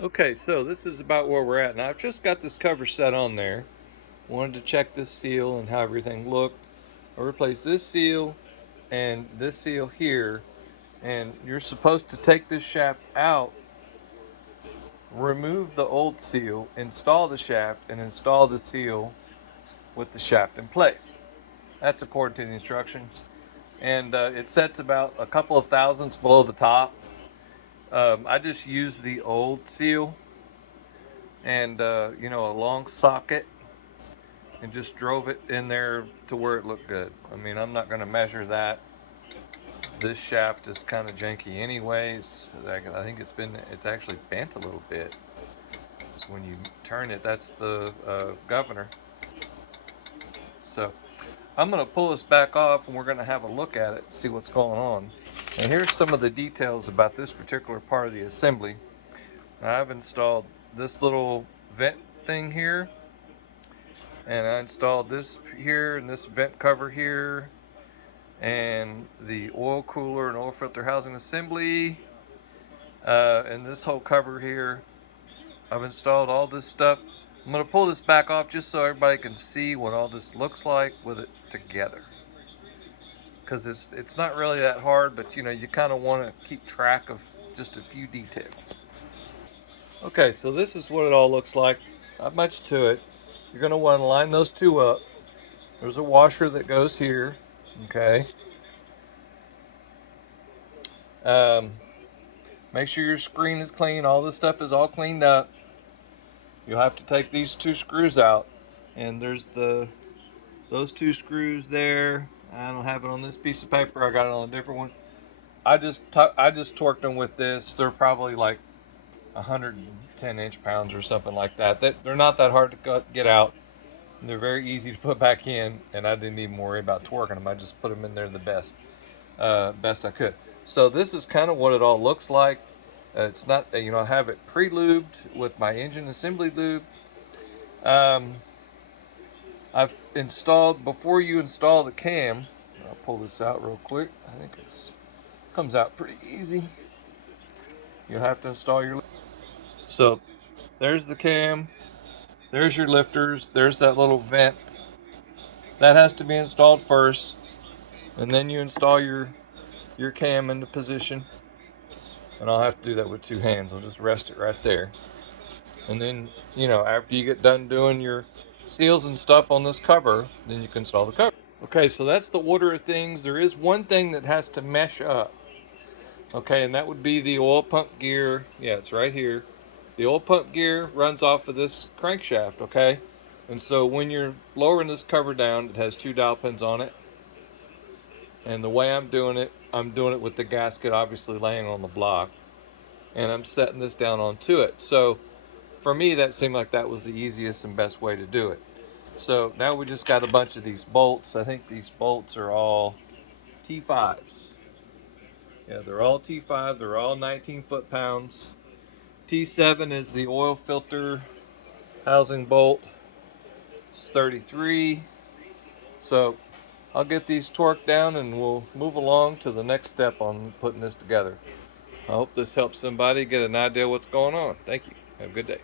Okay, so this is about where we're at. Now I've just got this cover set on there. Wanted to check this seal and how everything looked. I replaced this seal and this seal here. And you're supposed to take this shaft out, remove the old seal, install the shaft, and install the seal with the shaft in place. That's according to the instructions. And it sets about a couple of thousandths below the top. I just used the old seal and a long socket and just drove it in there to where it looked good. I mean, I'm not going to measure that. This shaft is kind of janky anyways. I think it's actually bent a little bit. So when you turn it, that's the governor. So I'm going to pull this back off and we're going to have a look at it and see what's going on. And here's some of the details about this particular part of the assembly. I've installed this little vent thing here, and I installed this here and this vent cover here, and the oil cooler and oil filter housing assembly, and this whole cover here. I've installed all this stuff. I'm going to pull this back off just so everybody can see what all this looks like with it together, because it's not really that hard, but you kind of want to keep track of just a few details. Okay, so this is what it all looks like. Not much to it. You're going to want to line those two up. There's a washer that goes here. Okay. Make sure your screen is clean. All this stuff is all cleaned up. You'll have to take these two screws out. And there's those two screws there. I don't have it on this piece of paper. I got it on a different one. I just torqued them with this. They're probably like 110 inch-pounds or something like that. They're not that hard to get out. They're very easy to put back in, and I didn't even worry about torquing them. I just put them in there the best I could. So this is kind of what it all looks like. It's not, I have it pre-lubed with my engine assembly lube. I've installed, before you install the cam, I'll pull this out real quick. I think it comes out pretty easy. You'll have to install your, so there's the cam, there's your lifters, there's that little vent. That has to be installed first, and then you install your cam into position. And I'll have to do that with two hands. I'll just rest it right there. And then, after you get done doing your seals and stuff on this cover, then you can install the cover. Okay, so that's the order of things. There is one thing that has to mesh up. Okay, and that would be the oil pump gear. Yeah, it's right here. The oil pump gear runs off of this crankshaft, okay? And so when you're lowering this cover down, it has two dowel pins on it. And the way I'm doing it with the gasket obviously laying on the block. And I'm setting this down onto it. So for me, that seemed like that was the easiest and best way to do it. So now we just got a bunch of these bolts. I think these bolts are all T5s. Yeah, they're all T5. They're all 19 foot-pounds. T7 is the oil filter housing bolt. It's 33. So I'll get these torqued down and we'll move along to the next step on putting this together. I hope this helps somebody get an idea what's going on. Thank you. Have a good day.